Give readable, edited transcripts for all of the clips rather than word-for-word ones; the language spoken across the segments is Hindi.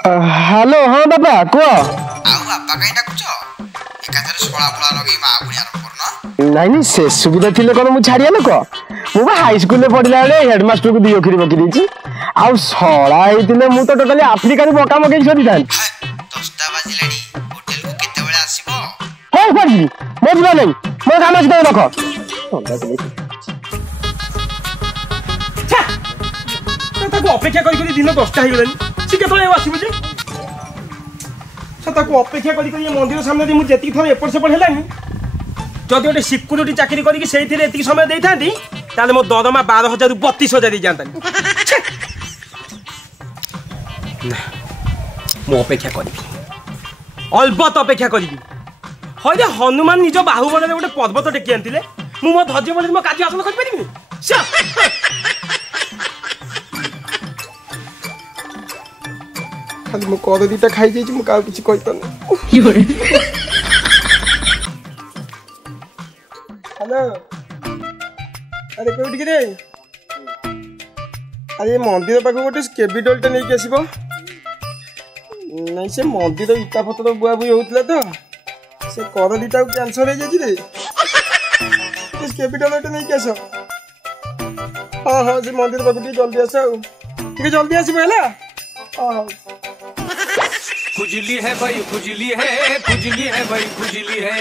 हेलो हाँ बाबा कह आउ बापा कहीं डाकुछ एकाथरे सोळा फळा लगेई मा आगुणी आरंभ करन नाई नहीं से सुविधा थिले कोन मु छाड़िया लोक मु बा हाई स्कूल में पढ़िला बेले हेडमास्टर को दी अखरी बकी देछि आउ सळा हेतिले मु तो टोटली अफ्रीका रे बका मके छदी थान 10टा बाजिलाडी होटल को केते बेले आसीबो होय पड़ली मो जिबा नहीं मो काम अछि रख ताको अपेक्षा करी दिन 10टा हो गलानी से केतले आसीबो जे ताको अपेक्षा करी मंदिर सामने मु जेति थोर एपट सेपट हेलानी जदि गोटे सिक्यूरीटी चाकरी करी से एति समय दे था ताले मो दरमा 12,000 रु 32,000 दे जानतानी मो अपेक्षा करी अलबत अपेक्षा करी हय हनुमान निज बाहुबल गोटे पर्वत टेकी आनथिले मु मो धज्य बोले मो कार्य आसन कर परिबिनी खाली मो कद दीटा खाई जाइछि मु का किछि कहितन हेलो अरे कोई टिके रे अरे मंदिर पाख गोटे केबिडलटा नहीं आसब नहीं से मंदिर इटा पतर बुआ बुई होता तो से कर दीटा कैंसर हो जाए केबिडलटा नहीं आस हाँ हाँ से मंदिर पाख जल्दी आस जल्दी आसब है हाँ हाँ खुजली है भाई खुजली है भाई खुजली है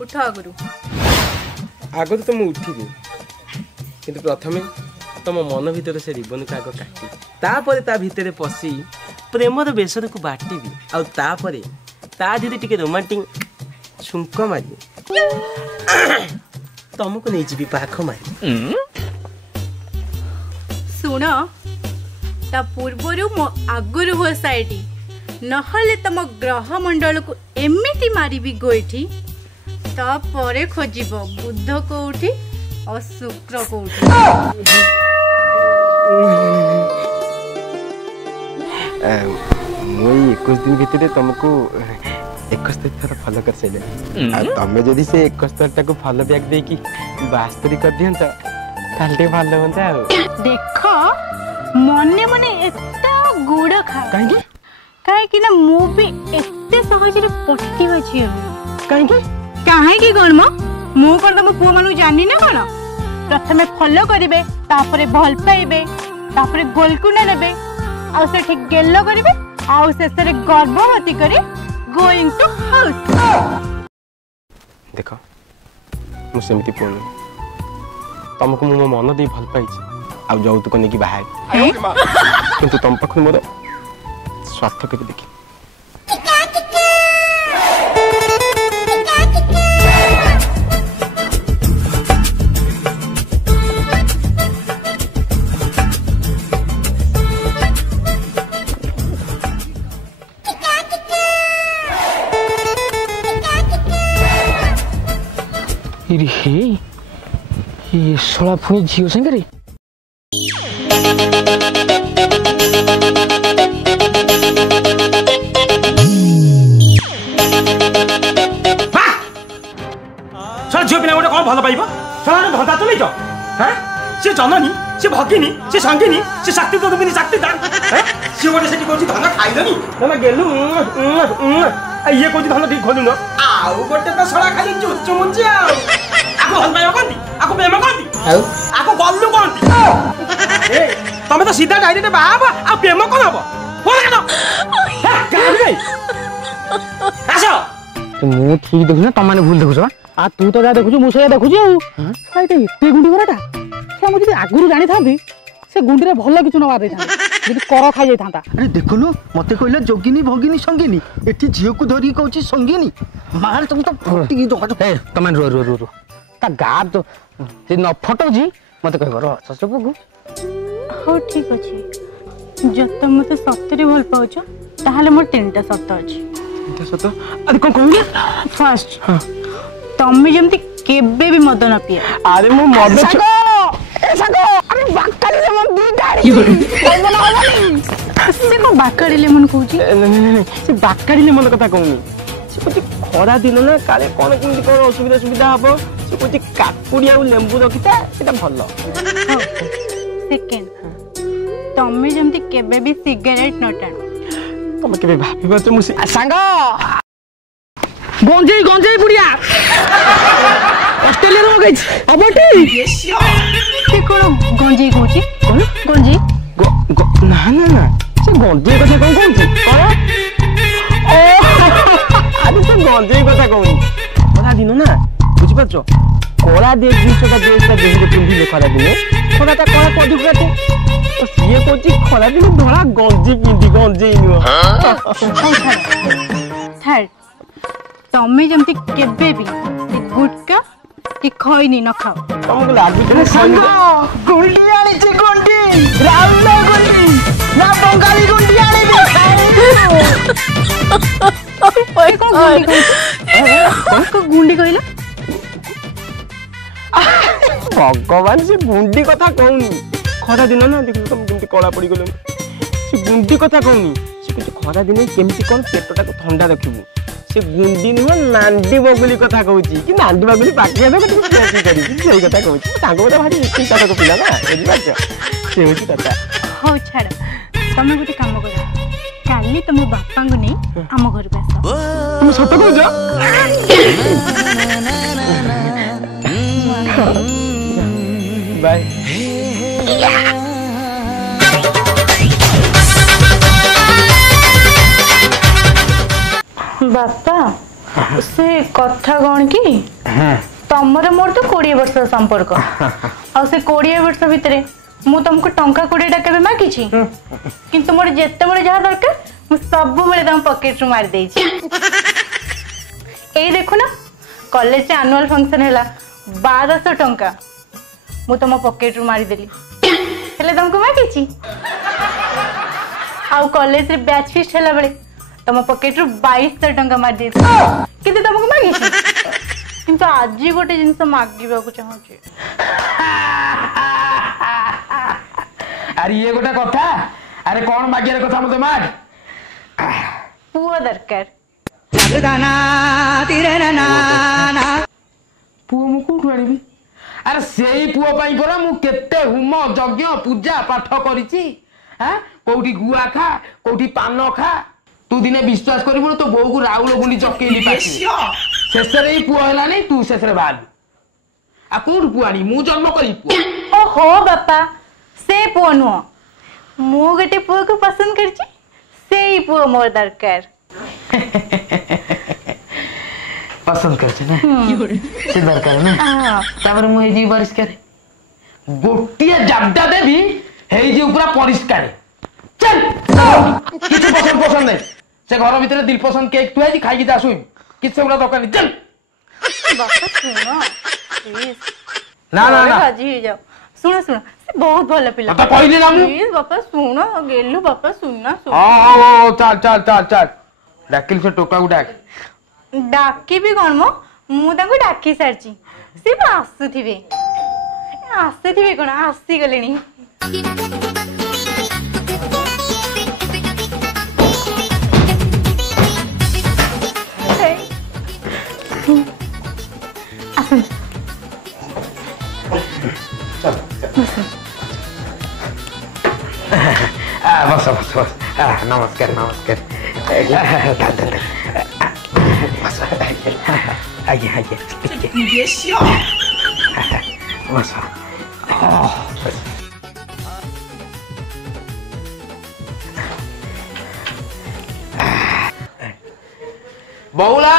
उठ आगु आगु तो मुझे उठिबी किंतु प्रथमे तुम मन भीतर से रिबन को आग काटी तापर ता भीतर पशि प्रेमर बेसर को बाटिबी आ तापर ता दीदी टिके रोमांटिक छुंक मारी तुमको नहीं जीवी पाख मारी सुन ता पूर्वरु मो आगुरु हो साइडी नहले तम ग्रह मंडल को एमिति मारिबी गोइठी तापरे खोजिब बुध कोठी और शुक्र कोठी मुई 21 दिन भीतर तुमको 71 थर फॉलो कर सैले आ तमे जदी से 71 टा को फॉलो बैक दे की 72 कर दियन त तालटे भलो होता देखो मने मने एता गुड़ खा काहे कि ना मु भी एते सहज रे पठिबा छी काहे कि कोन मु कोन तम पुआ मानु जानि ना कोन प्रथमे फॉलो करिवे तापरे भल पाइबे तापरे गोलकुना लेबे आ से ठीक गेल्लो करिवे आ से सरे गर्भवती करी गोइंग टू हाउस देखो मु सेमती पुआ तुमको मो मन दे भल पाई आ जौतुक ने की बाहर किंतु तुम पख मोर स्वार्थ के देखी ये सोला फुई झियो संगरे झील पिला गोटे कौन भल पाइब सारा धंदा चलैच हाँ सी जननी सी भगिनी सी संगिनी सी शक्ति तो तुम शक्ति सी गोटे से धन खाइलनी धन गेलु ये कौन धन ठीक खोलु आउ गोटे तो सड़ा खाली चुचु मुंची आको भल पाइब कहती आको प्रेम कहती आको गल्लु कहती तमें तो सीधा डायरेक्ट बाहब आ प्रेम कौन हम आस ମୁଁ ଠିକ ଦେଖୁଛି ନା ତମମାନେ ଭୁଲ ଦେଖୁଛ? ତୁ ତ ଯାହା ଦେଖୁଛୁ ମୁଁ ସେଇଆ ଦେଖୁଛି ଆଉ ଏତେ ଗୁଣ୍ଡି କରାଟା ସେ ମୁଁ ଯଦି ଆଗରୁ ଜାଣିଥାନ୍ତି ସେ ଗୁଣ୍ଡିରେ ଭଲ କିଛି ନ ଦେଇଥାନ୍ତି ଯଦି କର ଖାଇଯାଇଥାନ୍ତା। ଆରେ ଦେଖୁନୁ ମତେ କହିଲା ଯୋଗିନୀ ଭଗିନୀ ସଙ୍ଗିନୀ ଏଠି ଝିଅକୁ ଧରିକି କହୁଛି ସଙ୍ଗିନୀ ମାର ତମେ ତ ଫଟିକି ତମେ ରୁହ ତା ଗାଁ ତ ନ ଫଟଉଛି ମତେ କହିବ ରସକୁ। ହଉ ଠିକ ଅଛି ଯଦି ମତେ ସତରେ ଭଲ ପାଉଛ ତାହେଲେ ମୋର 3ଟା ସର୍ତ୍ତ ଅଛି। ସତ ଆରେ କଣ କହିଲେ? ଫାର୍ଷ୍ଟ ତମେ ଯେମିତି କେବେ ବି ମଦ ନ ପିଅ। ଆରେ ମୁଁ ମଦ ସେ କଣ ବାକାଡି ଲେମନ କହୁଛି? ସେ ବାକାଡି ଲେମନ କଥା କହୁନି। ସେ କହୁଛି ଖରା ଦିନ ନା କାଳେ କଣ କେମିତି କଣ ଅସୁବିଧା ହବ। ସେ କହୁଛି କାକୁଡି ଆଉ ଲେମ୍ବୁ ରଖିଥା ସେଟା ଭଲ। ସେକେଣ୍ଡ ତମେ ଯେମିତି କେବେ ବି ସିଗାରେଟ ନ ଟାଣ। ତମେ କେବେ ଭାବିପାରୁଛ ମୁଁ ସାଙ୍ଗ ଗଞ୍ଜେଇ ପୁଡିଆ ଅଷ୍ଟ୍ରେଲିଆରୁ ମଗେଇଛି ହବଟି? ସେ କଣ ଗଞ୍ଜେଇ କହୁଛି? କଣ ଗଞ୍ଜେଇ? ନା ସେ ଗଞ୍ଜେଇ କଥା କଣ କହୁଛି? କଣ ଆରେ ସେ ଗଞ୍ଜେଇ କଥା କହୁନି। ଖରା ଦିନ ନା ବୁଝିପାରୁଛ? କଳା ଜିନିଷଟା ଦେହରେ ପିନ୍ଧିଲେ ଖରା ଦିନେ ଖରାଟା କଳା ଅଧିକ କାଟେ। ସିଏ କହୁଛି ଖରା ଦିନେ ଧଳା ଗଞ୍ଜି ପିନ୍ଧି ଗଞ୍ଜେଇ ନୁହଁ। ତମେ ଯେମିତି କେବେ ବି ଗୁଟକା କି ଖଇନି ନ ଖାଅ। ତମକୁ ଲାଗୁଛି ଗୁଣ୍ଡି ଆଣିଛି ଗୁଣ୍ଡି ରାଉଣ୍ଡ ଗୁଣ୍ଡି ନା ବଙ୍ଗାଳୀ ଗୁଣ୍ଡି ଆଣିବି ଗୁଣ୍ଡି କହିଲା? ଭଗବାନ ସେ ଗୁଣ୍ଡି କଥା କହୁନି। ଖରା ଦିନ ନା ଦେଖୁଛ ତମେ କେମିତି କଳା ପଡିଗଲଣି। ସେ ଗୁଣ୍ଡି କଥା କହୁନି। ସେ କହୁଛି ଖରା ଦିନେ କେମିତି କଣ ପେଟଟାକୁ ଥଣ୍ଡା ରଖିବୁ। ସେ ଗୁଣ୍ଡି ନୁହଁ ନାଣ୍ଡି ବଗୁଲି କଥା କହୁଛି। କି ନାଣ୍ଡି ବଗୁଲି ବାକି ସେଇ କଥା କହୁଛି। ତାଙ୍କ କଥା ଭାରି ଚିନ୍ତାକ ପିଲା ନା ବୁଝିପାରୁଛ? ସେ ହଉଛି କଥା। ହଉ ଛାଡ ତମେ ଗୋଟେ କାମ କର କାଲି ତମ ବାପାଙ୍କୁ ନେଇ ଆମ ଘରକୁ ଆସ। ତମେ ସତ କହୁଛ? ବାଏ। ବାପା ସେ କଥା କଣ କି ତମର ମୋର ତ 20 ବର୍ଷ ସମ୍पर्क ଆଉ ସେ 20 ବର୍ଷ ଭିତରେ ମୁଁ तुमको टंका 20टा केबे मागिछि किंतु मोर जेतेबेले जहा दरकार मु सब बेले तम पॉकेट रू मार देछि। एई देखु ना कॉलेज से एनुअल फंक्शन हैला 1200 टंका मु तुम पॉकेट रू मारी देली हेले तुमको मागिछि। आउ कॉलेज रे बैच फीस्ट हैला बेले तुम पॉकेट रू 2200 टंका मार देछि किंतु तुमको मागिछि। किंतु आज गोटे जिनस मागिबा को चाहछि। अरे ये गोटे कथा अरे कौन मागियार कथा मते माग पुओ दरकार पुओ मु कोठु आनिबी अरे सेई पुओ पई परा मु केते हुम यज्ञ पूजा पाठ करिछि हैं कोठी गुआ खा कोठी पान खा तू दिने विश्वास करिबो तो बोउ को राउल गुंडी चकेली पाछि शेषरे ही पुओ हला नै तू शेषरे बाल आ कोठु पुओ आनी मु जन्म करी पुओ ओहो बापा से पुओ नुह मु गोटे पुओ को पसंद करछि सेई पुओ मोर दरकार पसंद करछ ना से दरकार ना तापर मु हे जी परिष्कार गोटिए जाबडा देबी हे जी पूरा परिष्कार चल किछ पसंद नहीं से घर भीतर दिल पसंद केक तू आजी खाई की जा सोई किछ पूरा दरकार नहीं चल बापा सुनो प्लीज ना ना ना राजी हो जाओ सुनो सुनो से बहुत भलो पिला तो कहली ना मु प्लीज बापा सुनो गेलु बापा सुनना सुन हां चल चल चल चल डाकिल से टोका को डाक डाकी भी कोन मो मु ताको डाकी सारची से आसुथिबे कोन आसी गलेनी बस बस बस नमस्कार नमस्कार बस आइए आइए बस बौला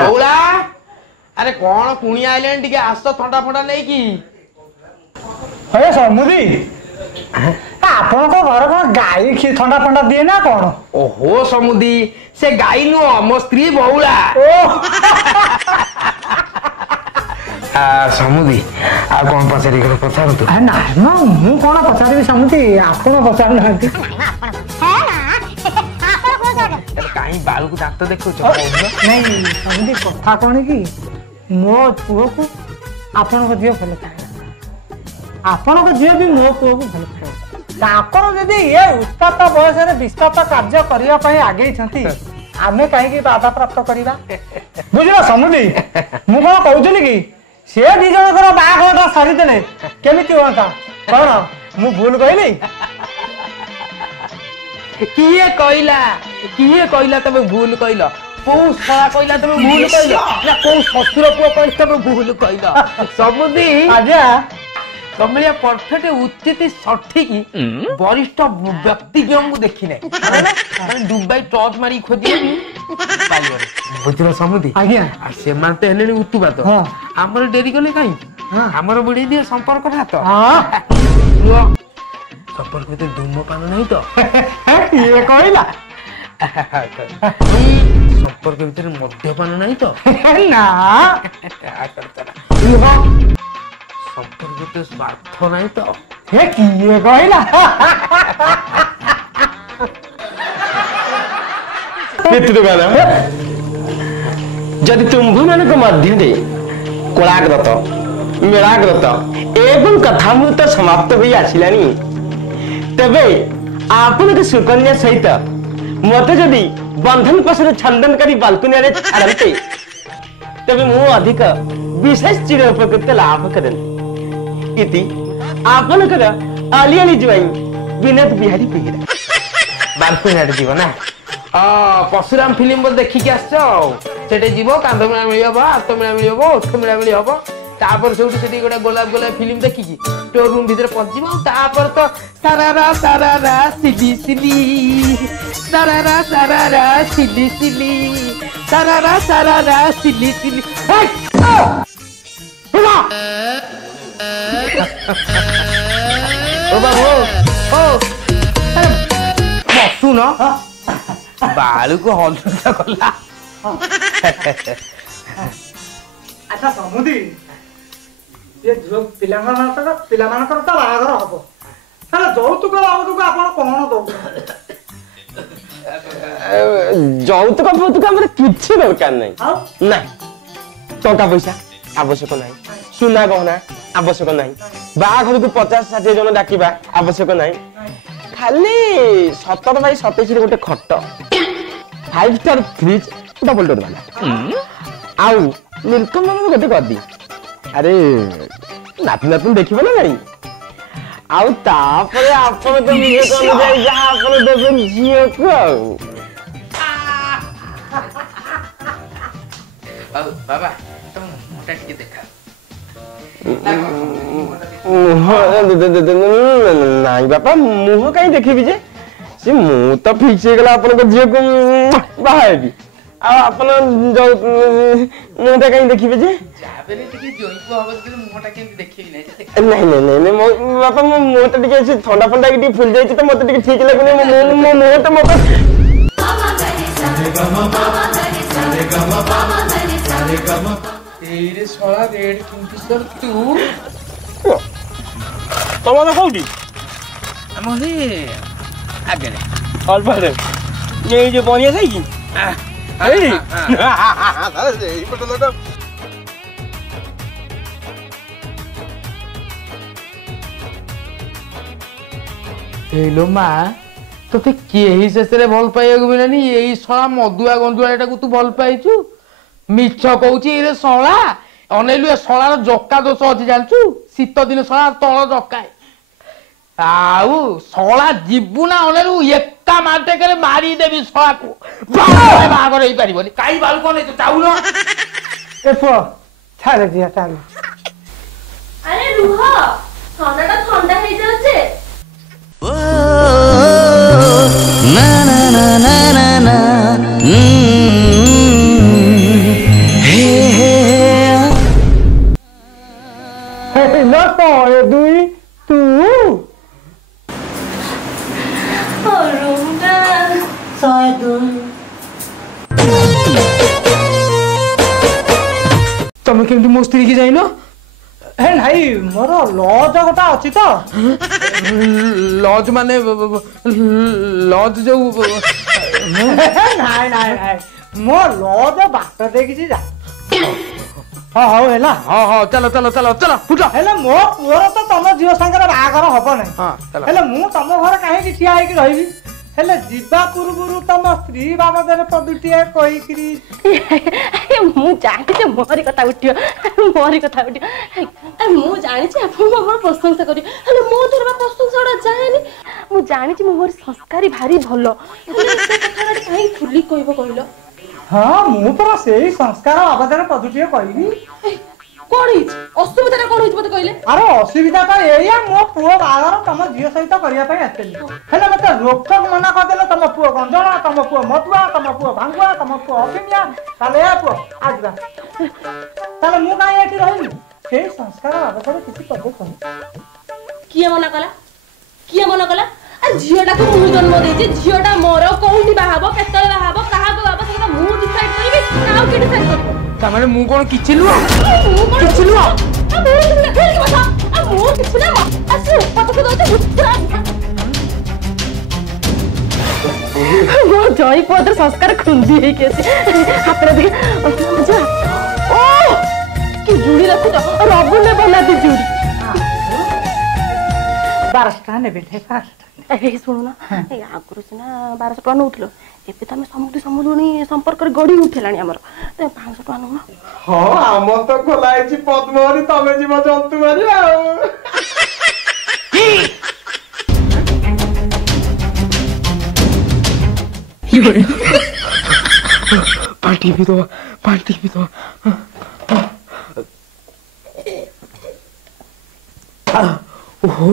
बौला अरे कौन कुणी आइले टिके आस थंडा फंडा नहीं की अरे समुदी आपन को घर को गाई खी ठंडा ठंडा दिए ना कौन ओहो समुदी से गाई नु मो स्त्री बौला समुदी आ कौन पचारि गलो पचारु तू ना ना मु कौन पचारि समुदी आपन पचार ना कहीं बाल को दांत देखो नहीं समुदी कथा कौन की मो पुओ को आपन को झियो भल पाए आपन को झियो भी मो पुओ को भल पाए ताकर यदि ये उत्ताप बयस रे विस्ताप कार्य करिया पई आगे छथि आमे काहे की बाधा प्राप्त करिबा बुझिला समुदी मु कोन कहउछली की से दी जण कर बाघटा सरी देले केमिति होता कोन मु भूल कइली किए कहला तबे भूल कहला को सळा कहला तबे भूल कहला ना को ससुर पुओ कहला तबे भूल कहला समुदी आजा तमलिया परफेक्ट उचित सठिक वरिष्ठ व्यक्ति के हमको देखि नै माने दुबई टॉप मारी खोजी पाइबरे बुझलो समुदी आज्ञा आ से मानते हेलेनी उतुबा तो हमर डेरी गले काई हमर बुढ़ी दिए संपर्क ना तो हां संपर्क में धूमपान नहीं तो ये कहला संपर्क भीतर मद्यपान नहीं तो ना संपर्क तो स्वार्थ नहीं तो हे किए कहला जदि तुम्भु मानक मध्य कोलाग्रत मेलाग्रत एवं कथामृत समाप्त हो आसिलानी तेबे आपण के सुकन्या सहित मते जदि बंधन पसरे छंदन करी बालकुनी रे छाड़ते तेबे मु अधिक विशेष चिर उपकृत लाभ करन इति आपण कर आलियाली जुआई विनोद बिहारी पेहरा बालकुनी रे जीव ना परशुराम फिल्म बोल देखि के आछो सेटे जीव कांद मेला मिली हबो हाथ मेला मिली हबो ओठ मेला मिली हबो तापर सेठी गोटे गोलाप गोलाप फिल्म देखी स्टोर रूम भीतर पहुंची तापर तो सारारा सिली सिली सारारा सिली सिली सारारा सिली सिली ओ बाबू ओ बसु न बालू को हल्ला कला अच्छा समुदी ये जो पिलामानकर तो बाहागर हबो सारा जौतुक बाबदକୁ ଆପଣ କଣ ଦଉଛନ୍ତି ଯୌତୁକ ଫୌତୁକ ଆମର କିଛି ଦରକାର ନାହିଁ ନା ଟଙ୍କା ପଇସା ଆବଶ୍ୟକ ନାହିଁ ସୁନା ଗହଣା ଆବଶ୍ୟକ ନାହିଁ ବାହାଘରକୁ 50-60 ଜଣ ଡାକିବା ଆବଶ୍ୟକ ନାହିଁ ଖାଲି 17x27 ରେ ଗୋଟେ ଖଟ 5 ଷ୍ଟାର ଫ୍ରିଜ ଡବଲ ଡୋର ବାଲା ଆଉ ନୀଲକମଲ ଗୋଟେ ଗଦି अरे नाती नातुन देखिबो ना नहीं आउ तापरे आपण तो निजे कोन जाई जा आपण देबे जियो को बाबा तुम मोटा के देखा नहीं बापा मुह कहीं देखिबी जे से मुह तो फिक्स हे गेला आपण को जियो को बाहाबी आ आपण जो मुहटा कहीं देखिबे जे जाबेले टिके जोइको हबो त मुहटा के देखिबी नै नहीं बापा मो मुहटा टिके से ठंडा ठंडा के फुल जाई त मते टिके ठीक लागुनी मो मुह त मो एरे सोला रेड किंगफिशर तू तमने कोडी हमले आगे ऑल पर ये जो बनिया छै की अरे यही पटल लोटा हेलो माँ तोते केही शेषरे भल पाइବାକୁ ମିଳନି ଏଇ ଶଳା ମଦୁଆ ଗଞ୍ଜୁଆଟାକୁ ତୁ ଭଲ ପାଇଛୁ ମିଛ କହୁଛି ଏରେ ଶଳା ଅନେଇଲୁ ଏ ଶଳାର ଜକା ଦୋଷ ଅଛି ଜାଣିଛୁ ଶୀତ ଦିନ ଶଳା ତଳ ଜକାଏ ଆଉ ଶଳା ଯିବୁ ନା ଅନେଇଲୁ ଏକା ମାଟେକରେ ମାରି ଦେବି ଶଳାକୁ ବାହାଘର ହେଇପାରିବନି କାଇ ବାଲୁ କଣ ହେଇଛୁ ଚାଉଳ ए पो छाड़ दिया चाल अरे रुह ठंडाटा ठंडा हो जाउछे ना ना ना ना ना केमती मो स्त्री की जाइन हे भाई मोर लज गोटा अच्छी तो लज माने लज जो नाई नाई नाई मो लज बाट देखी जा हाँ हाँ है हाँ चलो चलो चलो चलो फुट हेले मो पुअर तो तुम झील सागर बाहागर हम ना हेले मु तुम घर कहीं ठिया होगी रही हेले जीवा पूर्व तुम स्त्री बाबद पदुटिए कहीकि मु जानी मोरी कथा उठियो मोरी कथा उठियो मु जानी आपण मोर प्रशंसा करी हेले मो तोर प्रशंसा जाएनी मु जानी मो मोर संस्कारी भारी भलो हेले कथा काई खुली कहबो कहलो हाँ मु तो से संस्कार बाबद पदुटिए कही कौन असुविधा कौन मत कहले अरे असुविधा तो एया मो पुओ बागर तुम झील सहित करने आसली हेले मत रोकठोक मना करदेले तुम पुओ गंजणा तुम पुओ मतुआ तुम पुओ भांगुआ तुम पुओ अफिमिया ताले ए पुओ आज बा ताले मु काई एठी रहिनी से संस्कार बाबद किछि करबो कहि किए मना कला आ झियोटा को मु जन्म देछि झियोटा मोर कोउठी बाहाबो केतले बाहाबो काहाबो बाबा सेटा मु डिसाइड करबी काउ के डिसाइड करबो तामाने मु कोन किछि लुआ किछि लुआ आ मु किछि खेल के बता आ मु किछि ना आसे पटक दो बुत्रा मो जय पदर संस्कार खुंदी है केसे हाथ रे जा ओ कि जुड़ी रखु तो रबु ने बना दी जुड़ी 12 ने बेटे 12 शुणु ना आगुरी सिना 1200 टका नौथिलो एबे त हम समुद्री संपर्क गड़ी उठेला आमर 500 टका नौ हाँ आम तो खोलाई पद्महरी तमें जीव जंतु मारी पार्टी भी तो ओहो